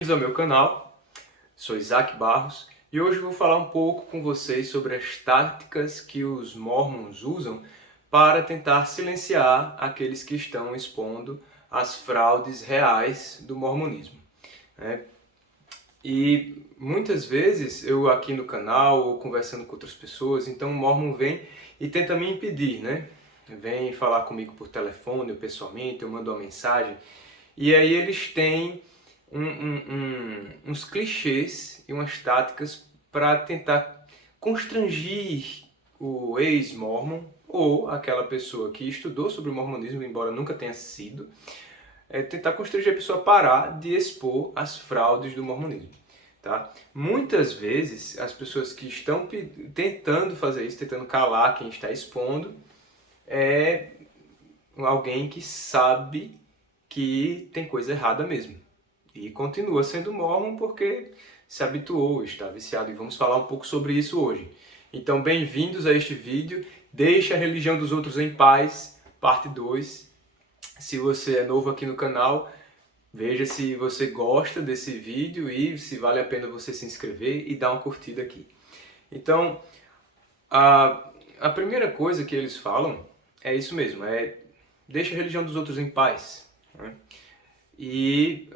Bem-vindos ao meu canal, sou Isaac Barros e hoje vou falar um pouco com vocês sobre as táticas que os Mormons usam para tentar silenciar aqueles que estão expondo as fraudes reais do mormonismo, né? E muitas vezes eu aqui no canal ou conversando com outras pessoas, então o Mormon vem e tenta me impedir, né? Vem falar comigo por telefone ou pessoalmente, eu mando uma mensagem e aí eles têm uns clichês e umas táticas para tentar constrangir o ex-mormon ou aquela pessoa que estudou sobre o mormonismo, embora nunca tenha sido, tentar constranger a pessoa a parar de expor as fraudes do mormonismo. Tá? Muitas vezes as pessoas que estão tentando fazer isso, tentando calar quem está expondo, é alguém que sabe que tem coisa errada mesmo. E continua sendo mormon porque se habituou, está viciado. E vamos falar um pouco sobre isso hoje. Então, bem-vindos a este vídeo. Deixe a religião dos outros em paz, parte 2. Se você é novo aqui no canal, veja se você gosta desse vídeo e se vale a pena você se inscrever e dar uma curtida aqui. Então, a primeira coisa que eles falam é isso mesmo, deixa a religião dos outros em paz, né? E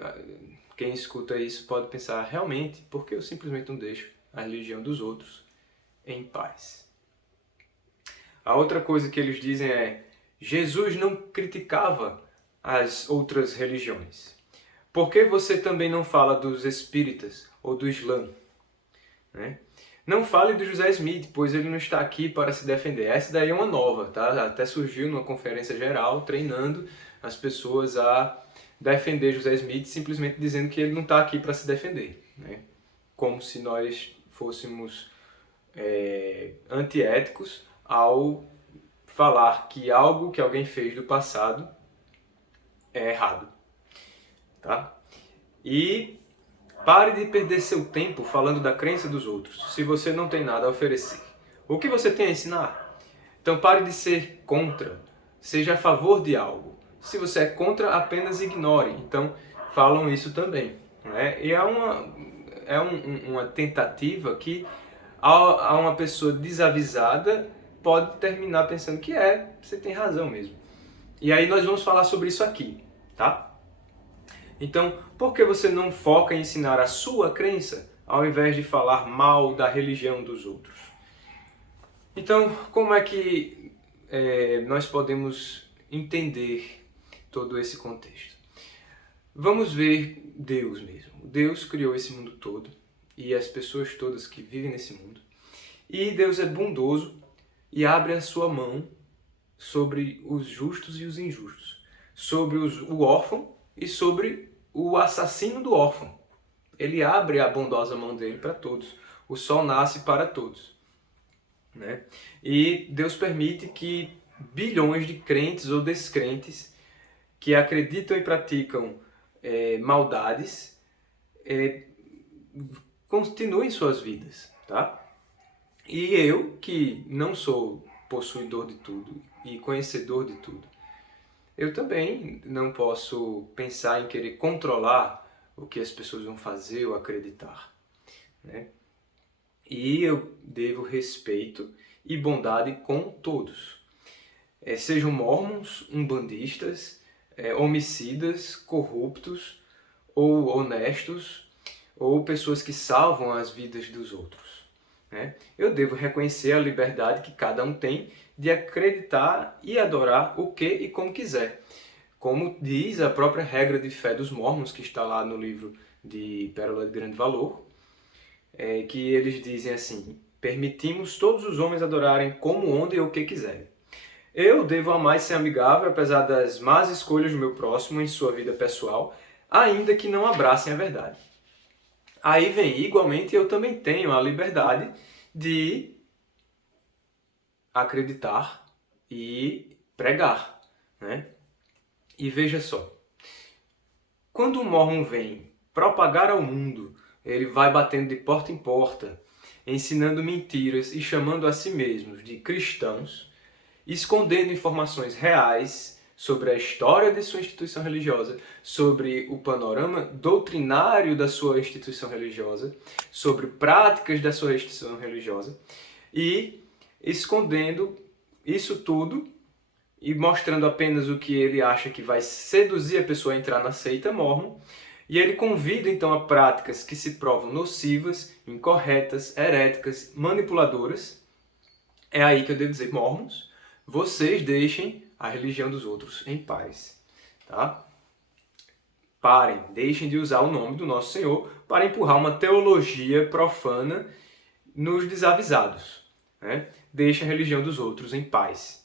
quem escuta isso pode pensar, realmente, por que eu simplesmente não deixo a religião dos outros em paz? A outra coisa que eles dizem é, Jesus não criticava as outras religiões. Por que você também não fala dos espíritas ou do Islã, né? Não fale do José Smith, pois ele não está aqui para se defender. Essa daí é uma nova, tá? Até surgiu numa conferência geral, treinando as pessoas a defender José Smith, simplesmente dizendo que ele não está aqui para se defender, né? Como se nós fôssemos antiéticos ao falar que algo que alguém fez do passado é errado, tá? E pare de perder seu tempo falando da crença dos outros, se você não tem nada a oferecer. O que você tem a ensinar? Então pare de ser contra, seja a favor de algo. Se você é contra, apenas ignore. Então falam isso também, né? E uma tentativa que a uma pessoa desavisada pode terminar pensando que você tem razão mesmo. E aí nós vamos falar sobre isso aqui, tá? Então, por que você não foca em ensinar a sua crença, ao invés de falar mal da religião dos outros? Então, como é que nós podemos entender todo esse contexto? Vamos ver Deus mesmo. Deus criou esse mundo todo e as pessoas todas que vivem nesse mundo. E Deus é bondoso e abre a sua mão sobre os justos e os injustos, sobre o órfão e sobre o assassino do órfão. Ele abre a bondosa mão dele para todos. O sol nasce para todos, né? E Deus permite que bilhões de crentes ou descrentes que acreditam e praticam maldades continuem suas vidas, tá? E eu, que não sou possuidor de tudo e conhecedor de tudo, eu também não posso pensar em querer controlar o que as pessoas vão fazer ou acreditar, né? E eu devo respeito e bondade com todos. Sejam mormons, umbandistas, homicidas, corruptos ou honestos, ou pessoas que salvam as vidas dos outros, né? Eu devo reconhecer a liberdade que cada um tem de acreditar e adorar o que e como quiser. Como diz a própria regra de fé dos mormons, que está lá no livro de Pérola de Grande Valor, que eles dizem assim, permitimos todos os homens adorarem como, onde e o que quiserem. Eu devo amar e ser amigável, apesar das más escolhas do meu próximo em sua vida pessoal, ainda que não abracem a verdade. Aí vem, igualmente, eu também tenho a liberdade de acreditar e pregar, né? E veja só, quando um mormon vem propagar ao mundo, ele vai batendo de porta em porta, ensinando mentiras e chamando a si mesmos de cristãos, escondendo informações reais sobre a história de sua instituição religiosa, sobre o panorama doutrinário da sua instituição religiosa, sobre práticas da sua instituição religiosa e escondendo isso tudo e mostrando apenas o que ele acha que vai seduzir a pessoa a entrar na seita mórmon. E ele convida então a práticas que se provam nocivas, incorretas, heréticas, manipuladoras. É aí que eu devo dizer, mórmons, vocês deixem a religião dos outros em paz. Tá? Parem, deixem de usar o nome do nosso Senhor para empurrar uma teologia profana nos desavisados. Né? Deixem a religião dos outros em paz.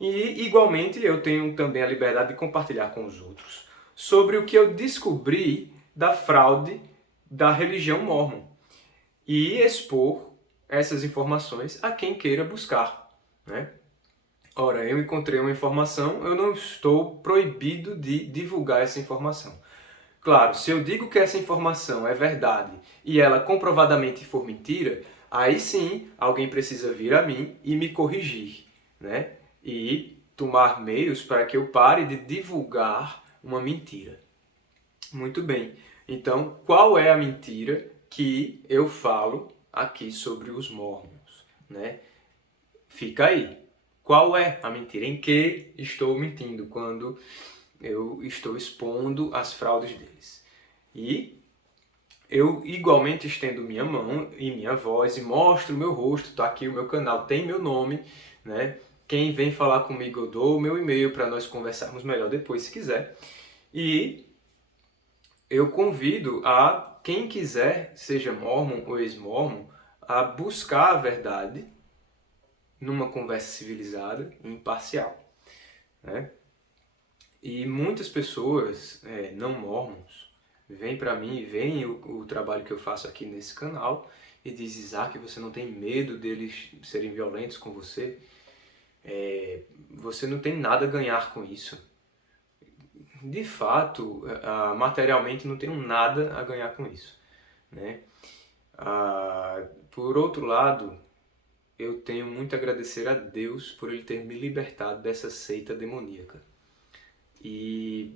E, igualmente, eu tenho também a liberdade de compartilhar com os outros sobre o que eu descobri da fraude da religião mórmon e expor essas informações a quem queira buscar. Né? Ora, eu encontrei uma informação, eu não estou proibido de divulgar essa informação. Claro, se eu digo que essa informação é verdade e ela comprovadamente for mentira, aí sim alguém precisa vir a mim e me corrigir, né? E tomar meios para que eu pare de divulgar uma mentira. Muito bem. Então, qual é a mentira que eu falo aqui sobre os mórmons, né? Fica aí. Qual é a mentira? Em que estou mentindo quando eu estou expondo as fraudes deles? E eu igualmente estendo minha mão e minha voz e mostro o meu rosto, tá aqui o meu canal, tem meu nome, né? Quem vem falar comigo, eu dou o meu e-mail para nós conversarmos melhor depois, se quiser. E eu convido a quem quiser, seja mórmon ou ex-mórmon, a buscar a verdade numa conversa civilizada e imparcial. Né? E muitas pessoas não mórmons vêm para mim, veem o trabalho que eu faço aqui nesse canal e dizem: Isaac, você não tem medo deles serem violentos com você? Você não tem nada a ganhar com isso. De fato, materialmente não tenho nada a ganhar com isso. Né? Por outro lado, eu tenho muito a agradecer a Deus por Ele ter me libertado dessa seita demoníaca. E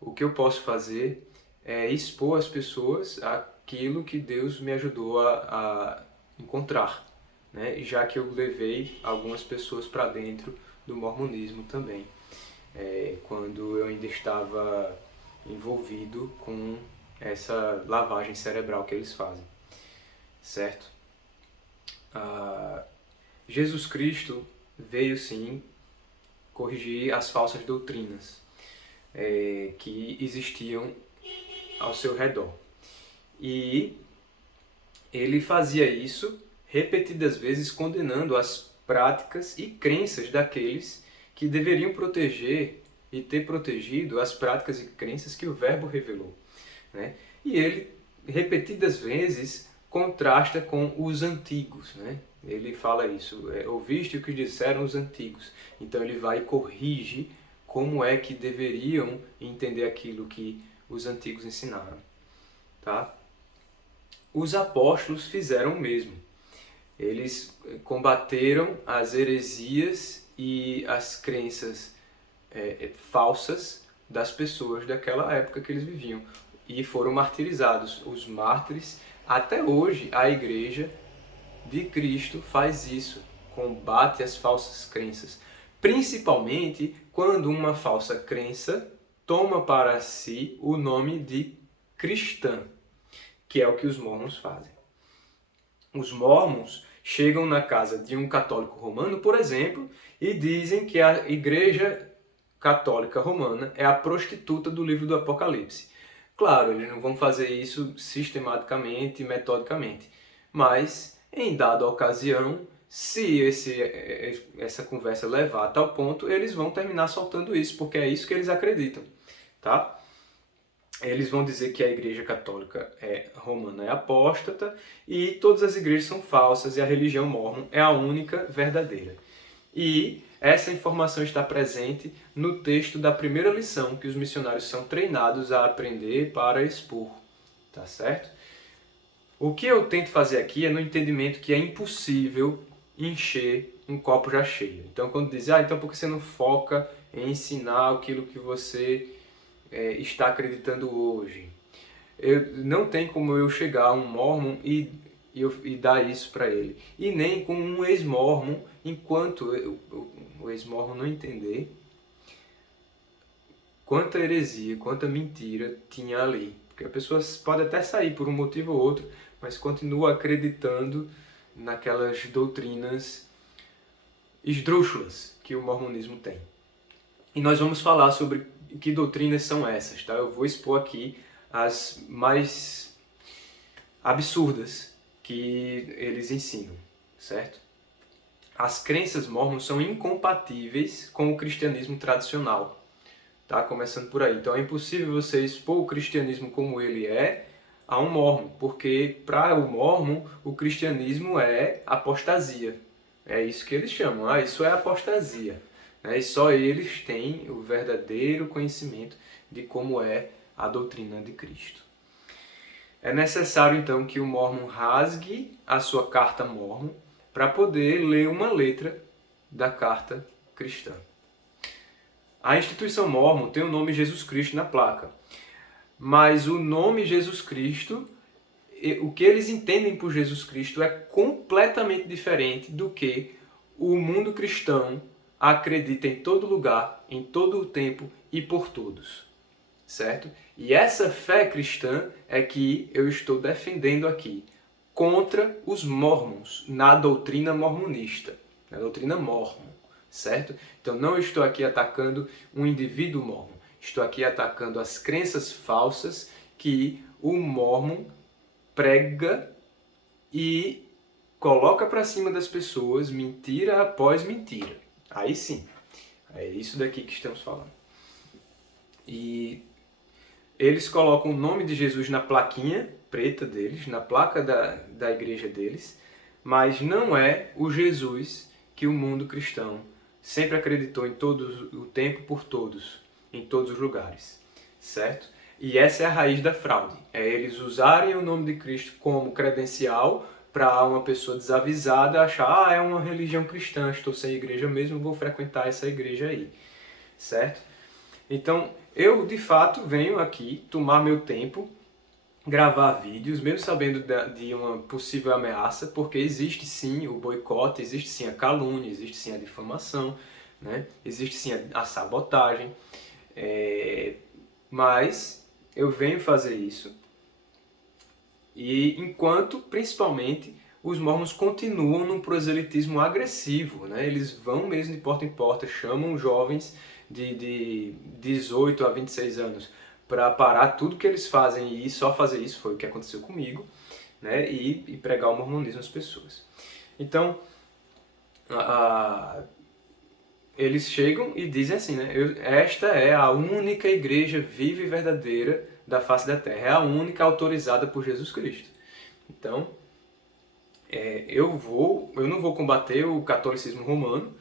o que eu posso fazer é expor às pessoas aquilo que Deus me ajudou a encontrar, né? Já que eu levei algumas pessoas para dentro do mormonismo também, quando eu ainda estava envolvido com essa lavagem cerebral que eles fazem, certo? Jesus Cristo veio sim corrigir as falsas doutrinas que existiam ao seu redor. E ele fazia isso repetidas vezes, condenando as práticas e crenças daqueles que deveriam proteger e ter protegido as práticas e crenças que o Verbo revelou. Né? E ele, repetidas vezes, contrasta com os antigos. Né? Ele fala isso, ouviste o que disseram os antigos. Então ele vai e corrige como é que deveriam entender aquilo que os antigos ensinaram. Tá? Os apóstolos fizeram o mesmo. Eles combateram as heresias e as crenças falsas das pessoas daquela época que eles viviam e foram martirizados. Os mártires, até hoje, a Igreja de Cristo faz isso, combate as falsas crenças, principalmente quando uma falsa crença toma para si o nome de cristã, que é o que os mórmons fazem. Os mórmons chegam na casa de um católico romano, por exemplo, e dizem que a Igreja Católica Romana é a prostituta do livro do Apocalipse. Claro, eles não vão fazer isso sistematicamente e metodicamente, mas em dada ocasião, se essa conversa levar a tal ponto, eles vão terminar soltando isso, porque é isso que eles acreditam. Tá? Eles vão dizer que a Igreja Católica Romana é apóstata e todas as igrejas são falsas e a religião mórmon é a única verdadeira. E essa informação está presente no texto da primeira lição que os missionários são treinados a aprender para expor. Tá certo? O que eu tento fazer aqui é no entendimento que é impossível encher um copo já cheio. Então, quando diz, então por que você não foca em ensinar aquilo que você está acreditando hoje. Não tem como eu chegar a um mormon e dar isso para ele. E nem com um ex-mormon, enquanto o ex-mormon não entender quanta heresia, quanta mentira tinha ali. Porque a pessoa pode até sair por um motivo ou outro, mas continua acreditando naquelas doutrinas esdrúxulas que o mormonismo tem. E nós vamos falar sobre que doutrinas são essas, tá? Eu vou expor aqui as mais absurdas que eles ensinam, certo? As crenças mormons são incompatíveis com o cristianismo tradicional, tá? Começando por aí. Então é impossível você expor o cristianismo como ele é a um mormon, porque para o mormon o cristianismo é apostasia. É isso que eles chamam, isso é apostasia. E só eles têm o verdadeiro conhecimento de como é a doutrina de Cristo. É necessário então que o mormon rasgue a sua carta mormon para poder ler uma letra da carta cristã. A instituição mormon tem o nome Jesus Cristo na placa, mas o nome Jesus Cristo, o que eles entendem por Jesus Cristo é completamente diferente do que o mundo cristão acredita em todo lugar, em todo o tempo e por todos, certo? E essa fé cristã é que eu estou defendendo aqui contra os mormons na doutrina mormonista, na doutrina mormon, certo? Então não estou aqui atacando um indivíduo mormon, estou aqui atacando as crenças falsas que o mormon prega e coloca para cima das pessoas, mentira após mentira. Aí sim, é isso daqui que estamos falando. E eles colocam o nome de Jesus na plaquinha preta deles, na placa da igreja deles, mas não é o Jesus que o mundo cristão sempre acreditou em todo o tempo, por todos, em todos os lugares, certo? E essa é a raiz da fraude, é eles usarem o nome de Cristo como credencial para uma pessoa desavisada achar, é uma religião cristã, estou sem igreja mesmo, vou frequentar essa igreja aí, certo? Então, eu de fato venho aqui tomar meu tempo, gravar vídeos, mesmo sabendo de uma possível ameaça, porque existe sim o boicote, existe sim a calúnia, existe sim a difamação, né? Existe sim a sabotagem, mas eu venho fazer isso e enquanto, principalmente, os mormons continuam num proselitismo agressivo, né? Eles vão mesmo de porta em porta, chamam jovens de 18 a 26 anos para parar tudo que eles fazem e só fazer isso, foi o que aconteceu comigo, né? E pregar o mormonismo às pessoas. Então, eles chegam e dizem assim, né? Esta é a única igreja viva e verdadeira da face da terra. É a única autorizada por Jesus Cristo. Então, eu não vou combater o catolicismo romano,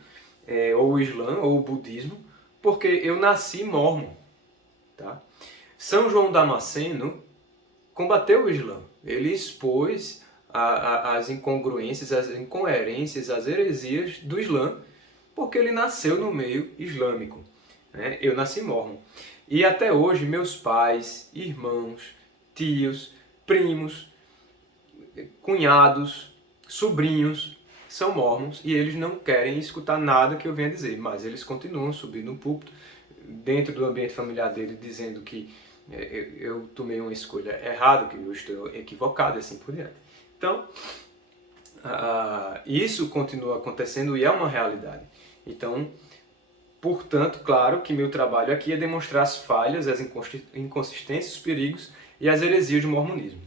ou o Islã, ou o budismo, porque eu nasci mormon. Tá? São João Damasceno combateu o Islã. Ele expôs as incongruências, as incoerências, as heresias do Islã, porque ele nasceu no meio islâmico. Né? Eu nasci mormon. E até hoje meus pais, irmãos, tios, primos, cunhados, sobrinhos são mormons e eles não querem escutar nada que eu venha dizer, mas eles continuam subindo no púlpito, dentro do ambiente familiar dele, dizendo que eu tomei uma escolha errada, que eu estou equivocado e assim por diante. Então, isso continua acontecendo e é uma realidade. Então, portanto, claro que meu trabalho aqui é demonstrar as falhas, as inconsistências, os perigos e as heresias do mormonismo.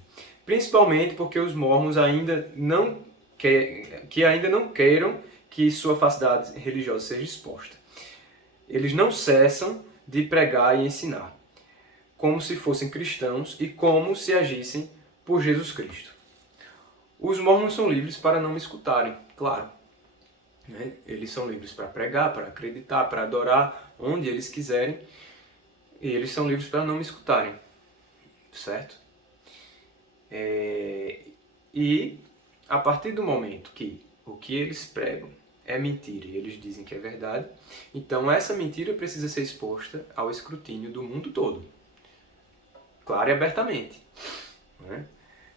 Principalmente porque os mormons ainda ainda não queiram que sua falsidade religiosa seja exposta. Eles não cessam de pregar e ensinar, como se fossem cristãos e como se agissem por Jesus Cristo. Os mormons são livres para não me escutarem, claro. Né? Eles são livres para pregar, para acreditar, para adorar, onde eles quiserem. E eles são livres para não me escutarem, certo? E a partir do momento que o que eles pregam é mentira e eles dizem que é verdade, então essa mentira precisa ser exposta ao escrutínio do mundo todo, claro e abertamente, né?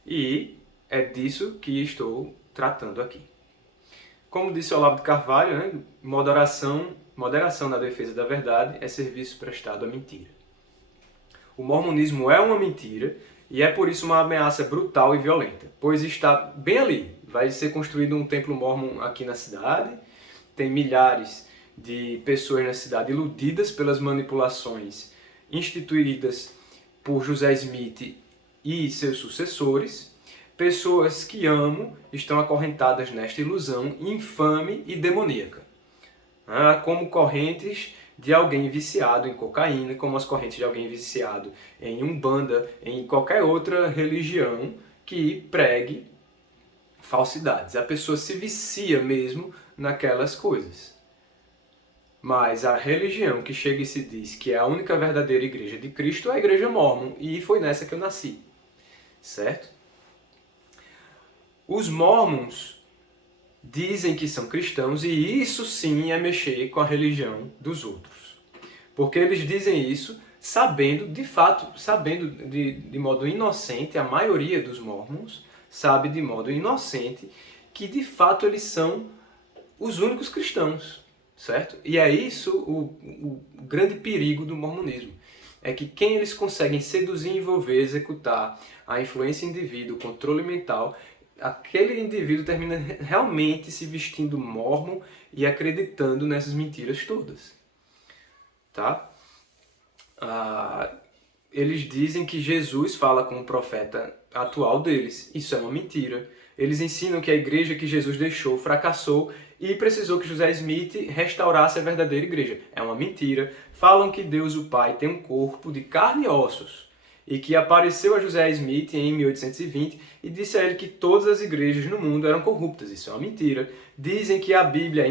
E é disso que estou tratando aqui. Como disse Olavo de Carvalho, né? Moderação na defesa da verdade é serviço prestado à mentira. O mormonismo é uma mentira e é por isso uma ameaça brutal e violenta, pois está bem ali. Vai ser construído um templo mormon aqui na cidade, tem milhares de pessoas na cidade iludidas pelas manipulações instituídas por José Smith e seus sucessores. Pessoas que amo estão acorrentadas nesta ilusão infame e demoníaca, como correntes de alguém viciado em cocaína, como as correntes de alguém viciado em umbanda, em qualquer outra religião que pregue falsidades. A pessoa se vicia mesmo naquelas coisas. Mas a religião que chega e se diz que é a única verdadeira igreja de Cristo é a igreja mórmon, e foi nessa que eu nasci, certo? Os mórmons dizem que são cristãos e isso sim é mexer com a religião dos outros. Porque eles dizem isso sabendo, de fato, sabendo de modo inocente, a maioria dos mórmons sabe de modo inocente que de fato eles são os únicos cristãos, certo? E é isso o grande perigo do mormonismo. É que quem eles conseguem seduzir, envolver, executar a influência indivídua, o controle mental, aquele indivíduo termina realmente se vestindo mórmon e acreditando nessas mentiras todas. Tá? Eles dizem que Jesus fala com o profeta atual deles. Isso é uma mentira. Eles ensinam que a igreja que Jesus deixou fracassou e precisou que José Smith restaurasse a verdadeira igreja. É uma mentira. Falam que Deus, o Pai, tem um corpo de carne e ossos e que apareceu a José Smith em 1820 e disse a ele que todas as igrejas no mundo eram corruptas. Isso é uma mentira. Dizem que a Bíblia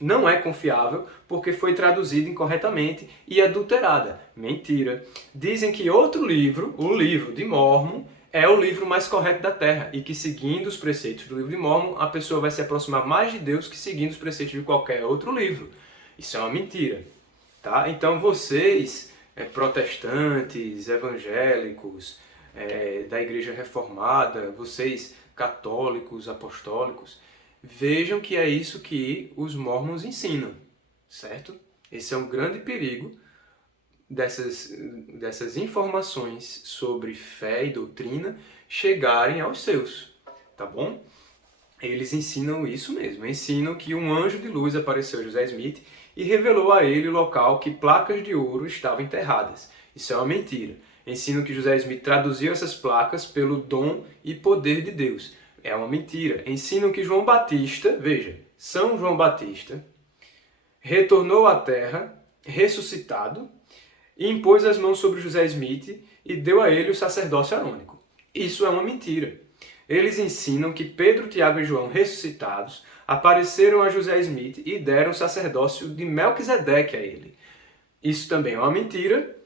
não é confiável porque foi traduzida incorretamente e adulterada. Mentira. Dizem que outro livro, o livro de Mórmon, é o livro mais correto da Terra e que seguindo os preceitos do livro de Mórmon, a pessoa vai se aproximar mais de Deus que seguindo os preceitos de qualquer outro livro. Isso é uma mentira. Tá? Então vocês, protestantes, evangélicos, da Igreja Reformada, vocês católicos, apostólicos, vejam que é isso que os mórmons ensinam, certo? Esse é um grande perigo dessas informações sobre fé e doutrina chegarem aos seus, tá bom? Eles ensinam isso mesmo, ensinam que um anjo de luz apareceu a José Smith e revelou a ele o local que placas de ouro estavam enterradas. Isso é uma mentira. Ensinam que José Smith traduziu essas placas pelo dom e poder de Deus. É uma mentira. Ensinam que João Batista, veja, São João Batista, retornou à terra, ressuscitado, e impôs as mãos sobre José Smith e deu a ele o sacerdócio arônico. Isso é uma mentira. Eles ensinam que Pedro, Tiago e João, ressuscitados, apareceram a José Smith e deram o sacerdócio de Melquisedeque a ele. Isso também é uma mentira,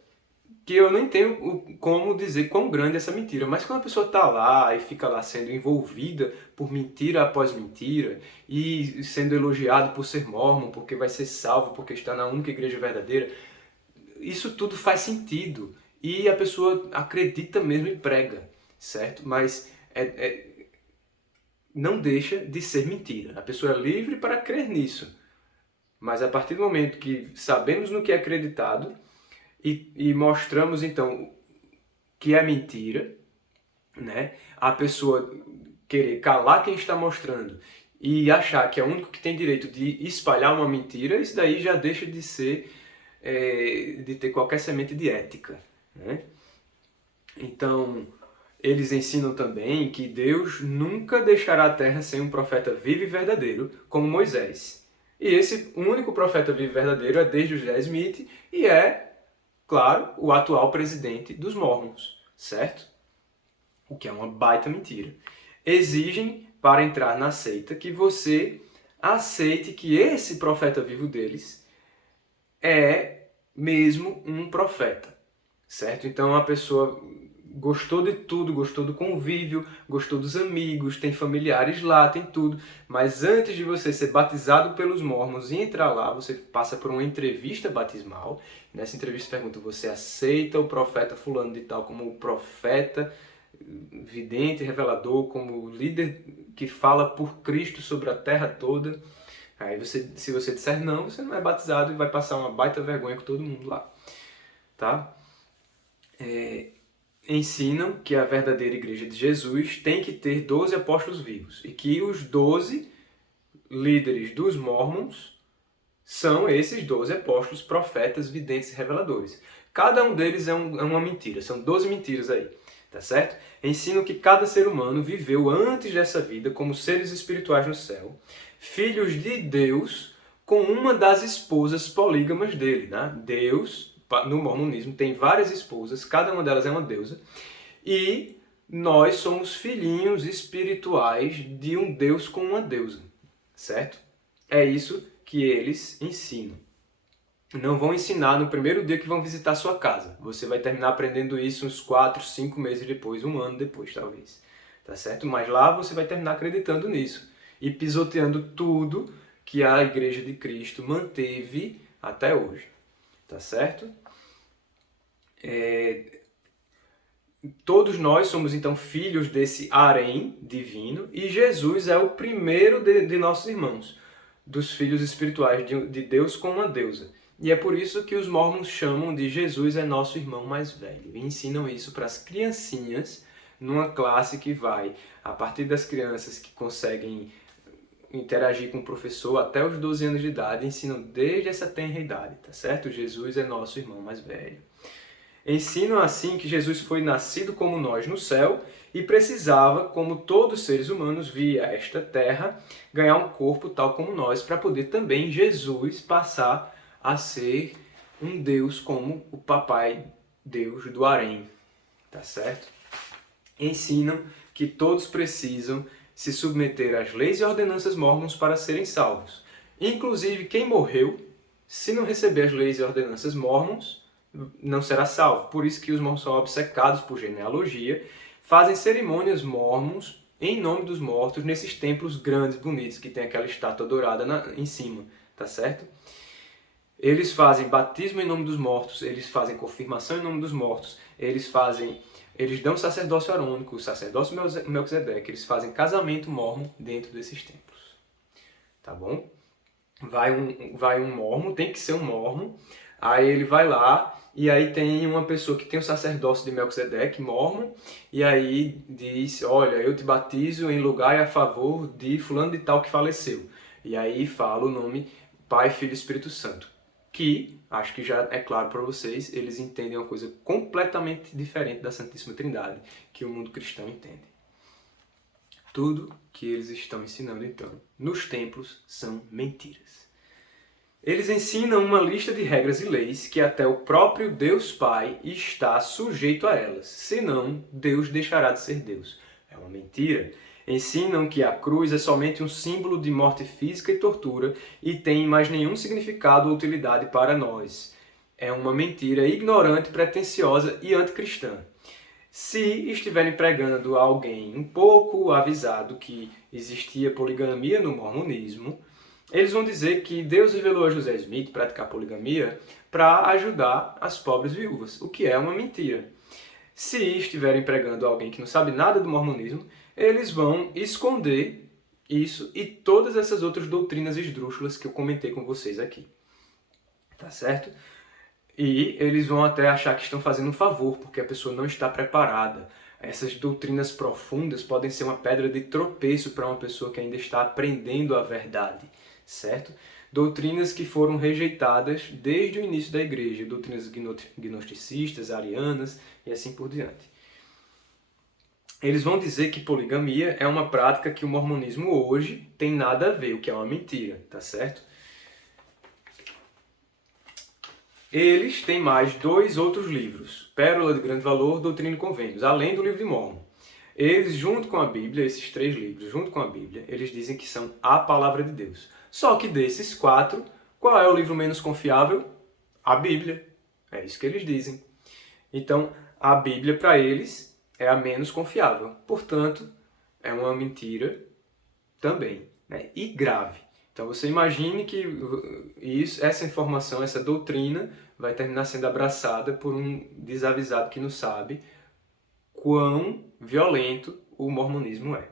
que eu não tenho como dizer quão grande é essa mentira, mas quando a pessoa está lá e fica lá sendo envolvida por mentira após mentira e sendo elogiado por ser mórmon, porque vai ser salvo, porque está na única igreja verdadeira, isso tudo faz sentido e a pessoa acredita mesmo e prega, certo? Mas não deixa de ser mentira. A pessoa é livre para crer nisso, mas a partir do momento que sabemos no que é acreditado, e mostramos, então, que é mentira, né? A pessoa querer calar quem está mostrando e achar que é o único que tem direito de espalhar uma mentira, isso daí já deixa de ser, de ter qualquer semente de ética, né? Então, eles ensinam também que Deus nunca deixará a terra sem um profeta vivo e verdadeiro, como Moisés. E esse único profeta vivo e verdadeiro é desde José Smith e claro, o atual presidente dos Mormons, certo? O que é uma baita mentira. Exigem, para entrar na seita, que você aceite que esse profeta vivo deles é mesmo um profeta, certo? Então a pessoa gostou de tudo, gostou do convívio, gostou dos amigos, tem familiares lá, tem tudo. Mas antes de você ser batizado pelos mormons e entrar lá, você passa por uma entrevista batismal. Nessa entrevista pergunta, você aceita o profeta fulano de tal como o profeta vidente, revelador, como líder que fala por Cristo sobre a terra toda? Aí se você disser não, você não é batizado e vai passar uma baita vergonha com todo mundo lá. Tá? Ensinam que a verdadeira igreja de Jesus tem que ter 12 apóstolos vivos e que os 12 líderes dos mormons são esses 12 apóstolos, profetas, videntes e reveladores. Cada um deles é uma mentira, são 12 mentiras aí, tá certo? Ensinam que cada ser humano viveu antes dessa vida como seres espirituais no céu, filhos de Deus, com uma das esposas polígamas dele, né? Deus, no mormonismo, tem várias esposas, cada uma delas é uma deusa, e nós somos filhinhos espirituais de um Deus com uma deusa, certo? É isso que eles ensinam. Não vão ensinar no primeiro dia que vão visitar sua casa. Você vai terminar aprendendo isso uns 4, 5 meses depois, um ano depois, talvez. Tá certo? Mas lá você vai terminar acreditando nisso e pisoteando tudo que a Igreja de Cristo manteve até hoje. Tá certo? Todos nós somos, então, filhos desse harém divino e Jesus é o primeiro de nossos irmãos, dos filhos espirituais de Deus com uma deusa. E é por isso que os mormons chamam de Jesus é nosso irmão mais velho. E ensinam isso para as criancinhas numa classe que vai, a partir das crianças que conseguem interagir com o professor até os 12 anos de idade, ensinam desde essa tenra idade, tá certo? Jesus é nosso irmão mais velho. Ensinam assim que Jesus foi nascido como nós no céu e precisava, como todos os seres humanos, vir a esta terra, ganhar um corpo tal como nós, para poder também Jesus passar a ser um Deus como o Papai Deus do harém, tá certo? Ensinam que todos precisam se submeter às leis e ordenanças mormons para serem salvos. Inclusive, quem morreu, se não receber as leis e ordenanças mormons, não será salvo. Por isso que os mormons são obcecados por genealogia, fazem cerimônias mormons em nome dos mortos nesses templos grandes, bonitos, que tem aquela estátua dourada em cima, tá certo? Eles fazem batismo em nome dos mortos, eles fazem confirmação em nome dos mortos, eles dão sacerdócio arônico, sacerdócio Melquisedeque, eles fazem casamento mormon dentro desses templos. Tá bom? Vai um mormon, tem que ser um mormon, aí ele vai lá e aí tem uma pessoa que tem o sacerdócio de Melquisedeque, mormon, e aí diz, olha, eu te batizo em lugar e a favor de fulano de tal que faleceu. E aí fala o nome Pai, Filho e Espírito Santo. Que, acho que já é claro para vocês, eles entendem uma coisa completamente diferente da Santíssima Trindade, que o mundo cristão entende. Tudo que eles estão ensinando, então, nos templos são mentiras. Eles ensinam uma lista de regras e leis que até o próprio Deus Pai está sujeito a elas, senão Deus deixará de ser Deus. É uma mentira. Ensinam que a cruz é somente um símbolo de morte física e tortura e tem mais nenhum significado ou utilidade para nós. É uma mentira ignorante, pretensiosa e anticristã. Se estiverem pregando a alguém um pouco avisado que existia poligamia no mormonismo, eles vão dizer que Deus revelou a José Smith praticar poligamia para ajudar as pobres viúvas, o que é uma mentira. Se estiverem pregando a alguém que não sabe nada do mormonismo, eles vão esconder isso e todas essas outras doutrinas esdrúxulas que eu comentei com vocês aqui. Tá certo? E eles vão até achar que estão fazendo um favor, porque a pessoa não está preparada. Essas doutrinas profundas podem ser uma pedra de tropeço para uma pessoa que ainda está aprendendo a verdade, certo? Doutrinas que foram rejeitadas desde o início da igreja, doutrinas gnosticistas, arianas e assim por diante. Eles vão dizer que poligamia é uma prática que o mormonismo hoje tem nada a ver, o que é uma mentira, tá certo? Eles têm mais 2 outros livros, Pérola de Grande Valor, Doutrina e Convênios, além do livro de Mórmon. Eles, junto com a Bíblia, esses 3 livros, junto com a Bíblia, eles dizem que são a Palavra de Deus. Só que desses 4, qual é o livro menos confiável? A Bíblia. É isso que eles dizem. Então, a Bíblia para eles é a menos confiável. Portanto, é uma mentira também, né? E grave. Então você imagine que essa informação, essa doutrina vai terminar sendo abraçada por um desavisado que não sabe quão violento o mormonismo é.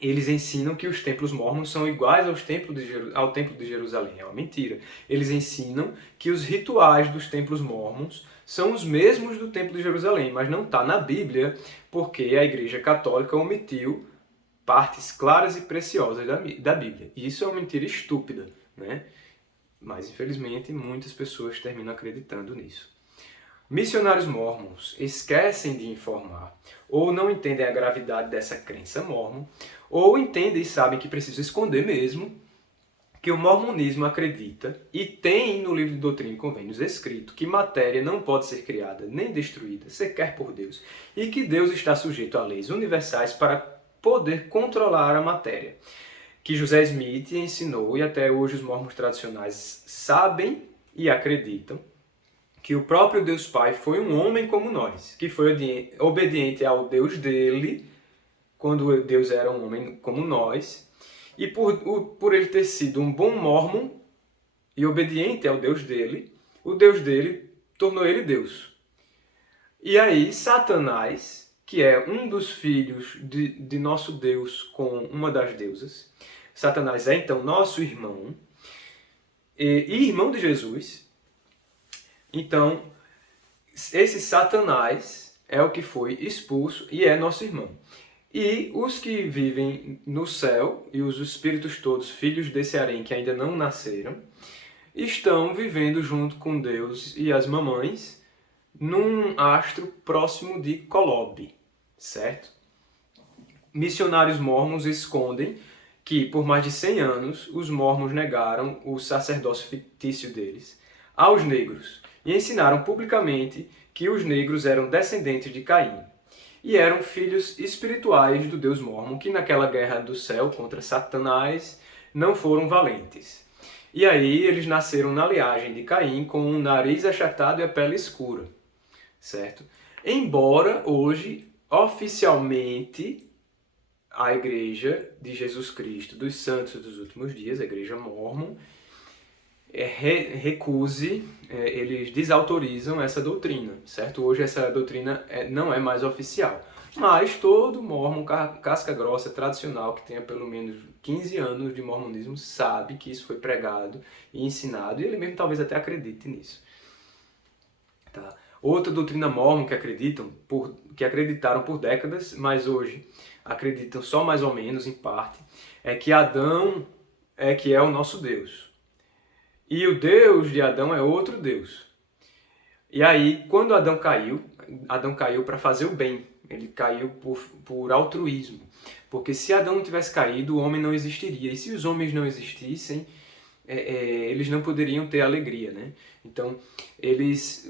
Eles ensinam que os templos mórmons são iguais ao templo de Jerusalém. É uma mentira. Eles ensinam que os rituais dos templos mórmons são os mesmos do templo de Jerusalém, mas não está na Bíblia, porque a Igreja Católica omitiu partes claras e preciosas da Bíblia. E isso é uma mentira estúpida, né? Mas, infelizmente, muitas pessoas terminam acreditando nisso. Missionários mórmons esquecem de informar, ou não entendem a gravidade dessa crença mórmon, ou entendem e sabem que precisam esconder mesmo que o mormonismo acredita e tem no livro de Doutrina e Convênios escrito que matéria não pode ser criada nem destruída, sequer por Deus, e que Deus está sujeito a leis universais para poder controlar a matéria. Que José Smith ensinou, e até hoje os mormons tradicionais sabem e acreditam, que o próprio Deus Pai foi um homem como nós, que foi obediente ao Deus dele, quando Deus era um homem como nós, e por ele ter sido um bom mormon e obediente ao Deus dele, o Deus dele tornou ele Deus. E aí Satanás, que é um dos filhos de nosso Deus com uma das deusas, Satanás é então nosso irmão, e irmão de Jesus. Então, esse Satanás é o que foi expulso e é nosso irmão. E os que vivem no céu, e os espíritos todos, filhos desse harém que ainda não nasceram, estão vivendo junto com Deus e as mamães num astro próximo de Kolob, certo? Missionários mormons escondem que, por mais de 100 anos, os mormons negaram o sacerdócio fictício deles aos negros e ensinaram publicamente que os negros eram descendentes de Caim e eram filhos espirituais do Deus Mormon, que naquela guerra do céu contra Satanás não foram valentes. E aí eles nasceram na linhagem de Caim com um nariz achatado e a pele escura, certo? Embora hoje, oficialmente, a Igreja de Jesus Cristo dos Santos dos Últimos Dias, a Igreja Mormon, recuse, eles desautorizam essa doutrina, certo? Hoje essa doutrina não é mais oficial. Mas todo mormon casca grossa tradicional que tenha pelo menos 15 anos de mormonismo sabe que isso foi pregado e ensinado, e ele mesmo talvez até acredite nisso. Tá? Outra doutrina mormon que acreditaram por décadas, mas hoje acreditam só mais ou menos em parte, é que Adão é o nosso Deus. E o Deus de Adão é outro Deus. E aí, quando Adão caiu para fazer o bem. Ele caiu por altruísmo. Porque se Adão não tivesse caído, o homem não existiria. E se os homens não existissem, eles não poderiam ter alegria, né? Então, eles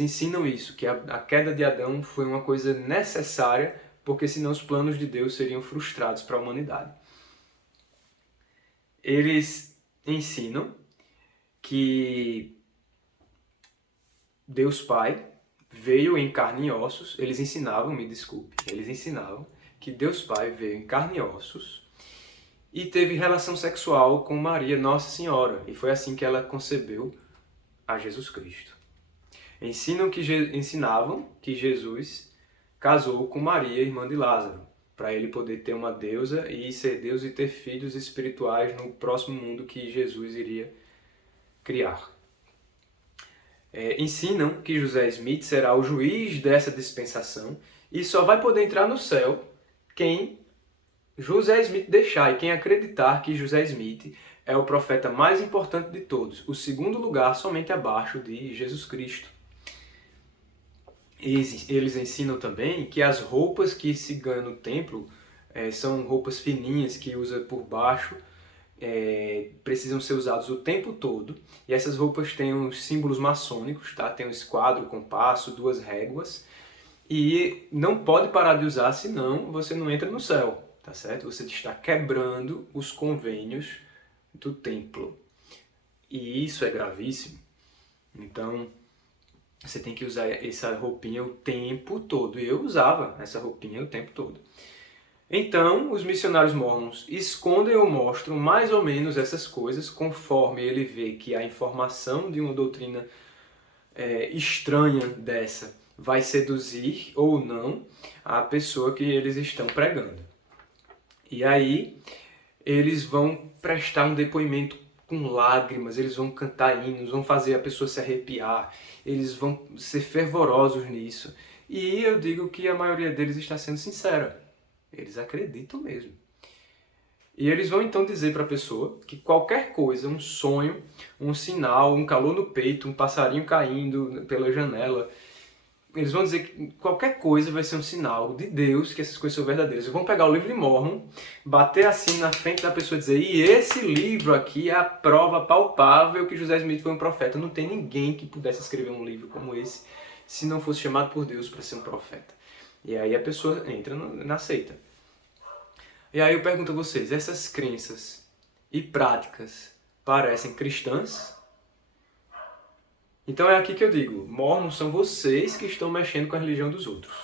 ensinam isso, que a queda de Adão foi uma coisa necessária, porque senão os planos de Deus seriam frustrados para a humanidade. Eles ensinam que Deus Pai veio em carne e ossos, eles ensinavam que Deus Pai veio em carne e ossos e teve relação sexual com Maria, Nossa Senhora, e foi assim que ela concebeu a Jesus Cristo. Ensinavam que Jesus casou com Maria, irmã de Lázaro, para ele poder ter uma deusa e ser Deus e ter filhos espirituais no próximo mundo que Jesus iria criar. Ensinam que José Smith será o juiz dessa dispensação e só vai poder entrar no céu quem José Smith deixar e quem acreditar que José Smith é o profeta mais importante de todos, o segundo lugar somente abaixo de Jesus Cristo. Eles ensinam também que as roupas que se ganham no templo são roupas fininhas que usa por baixo, precisam ser usados o tempo todo, e essas roupas têm os símbolos maçônicos, tá? Tem um esquadro, compasso, 2 réguas, e não pode parar de usar, senão você não entra no céu, tá certo? Você está quebrando os convênios do templo, e isso é gravíssimo. Então, Você tem que usar essa roupinha o tempo todo. E eu usava essa roupinha o tempo todo. Então, os missionários mormons escondem ou mostram mais ou menos essas coisas conforme ele vê que a informação de uma doutrina estranha dessa vai seduzir ou não a pessoa que eles estão pregando. E aí, eles vão prestar um depoimento com lágrimas, eles vão cantar hinos, vão fazer a pessoa se arrepiar, eles vão ser fervorosos nisso. E eu digo que a maioria deles está sendo sincera. Eles acreditam mesmo. E eles vão então dizer para a pessoa que qualquer coisa, um sonho, um sinal, um calor no peito, um passarinho caindo pela janela, eles vão dizer que qualquer coisa vai ser um sinal de Deus que essas coisas são verdadeiras. Eles vão pegar o livro de Mormon, bater assim na frente da pessoa e dizer: e esse livro aqui é a prova palpável que José Smith foi um profeta. Não tem ninguém que pudesse escrever um livro como esse se não fosse chamado por Deus para ser um profeta. E aí a pessoa entra na seita. E aí eu pergunto a vocês, essas crenças e práticas parecem cristãs? Então é aqui que eu digo, mormons são vocês que estão mexendo com a religião dos outros.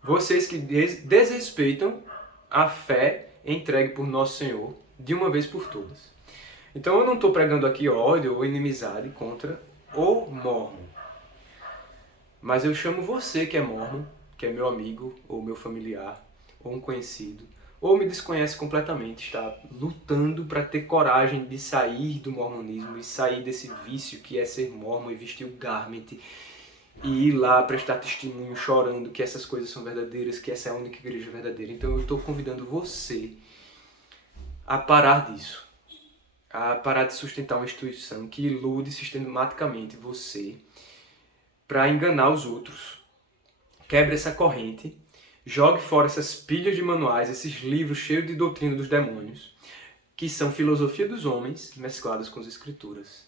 Vocês que desrespeitam a fé entregue por Nosso Senhor de uma vez por todas. Então eu não estou pregando aqui ódio ou inimizade contra o mormon. Mas eu chamo você que é mormon, que é meu amigo, ou meu familiar, ou um conhecido, ou me desconhece completamente, está lutando para ter coragem de sair do mormonismo e sair desse vício que é ser mormon e vestir o garment e ir lá prestar testemunho chorando que essas coisas são verdadeiras, que essa é a única igreja verdadeira. Então eu estou convidando você a parar disso, a parar de sustentar uma instituição que ilude sistematicamente você para enganar os outros. Quebre essa corrente. Jogue fora essas pilhas de manuais, esses livros cheios de doutrina dos demônios, que são filosofia dos homens mescladas com as escrituras.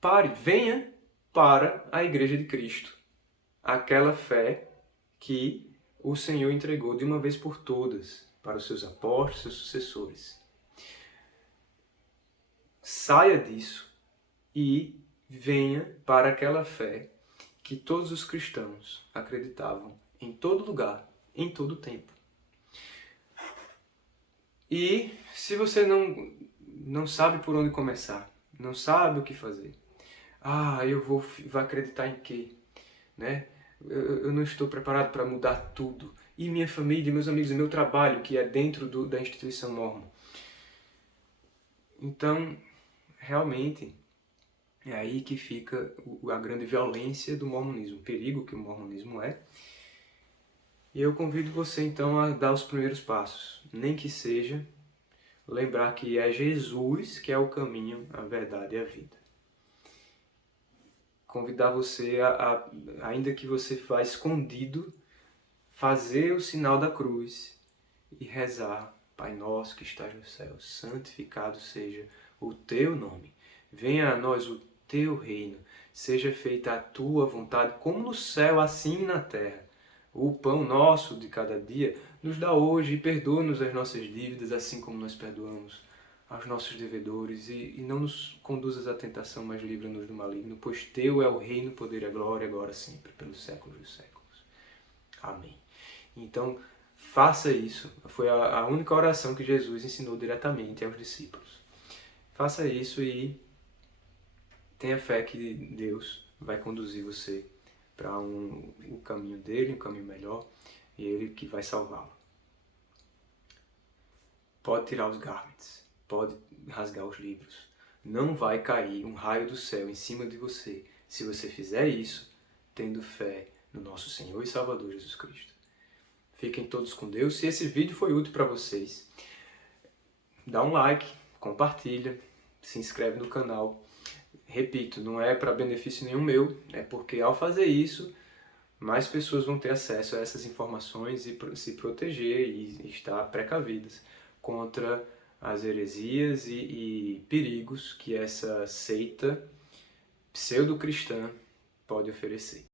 Pare, venha para a Igreja de Cristo. Aquela fé que o Senhor entregou de uma vez por todas para os seus apóstolos, seus sucessores. Saia disso e venha para aquela fé que todos os cristãos acreditavam em todo lugar, em todo tempo. E se você não sabe por onde começar, não sabe o que fazer, eu vou acreditar em quê? Né? Eu não estou preparado para mudar tudo. E minha família, meus amigos, e meu trabalho, que é dentro da instituição mormon. Então, realmente, é aí que fica a grande violência do mormonismo, o perigo que o mormonismo é. E eu convido você então a dar os primeiros passos, nem que seja lembrar que é Jesus que é o caminho, a verdade e a vida. Convidar você ainda que você vá escondido, fazer o sinal da cruz e rezar: Pai nosso que estás no céu, santificado seja o teu nome. Venha a nós o teu reino, seja feita a tua vontade, como no céu, assim na terra. O pão nosso de cada dia nos dá hoje e perdoa-nos as nossas dívidas, assim como nós perdoamos aos nossos devedores. E não nos conduzas à tentação, mas livra-nos do maligno, pois teu é o reino, o poder e a glória, agora sempre, pelos séculos dos séculos. Amém. Então, faça isso. Foi a única oração que Jesus ensinou diretamente aos discípulos. Faça isso e tenha fé que Deus vai conduzir você para o caminho dele, um caminho melhor, e ele que vai salvá-lo. Pode tirar os garments, pode rasgar os livros. Não vai cair um raio do céu em cima de você se você fizer isso, tendo fé no nosso Senhor e Salvador Jesus Cristo. Fiquem todos com Deus. Se esse vídeo foi útil para vocês, dá um like, compartilha, se inscreve no canal. Repito, não é para benefício nenhum meu, é porque ao fazer isso, mais pessoas vão ter acesso a essas informações e se proteger e estar precavidas contra as heresias e perigos que essa seita pseudo-cristã pode oferecer.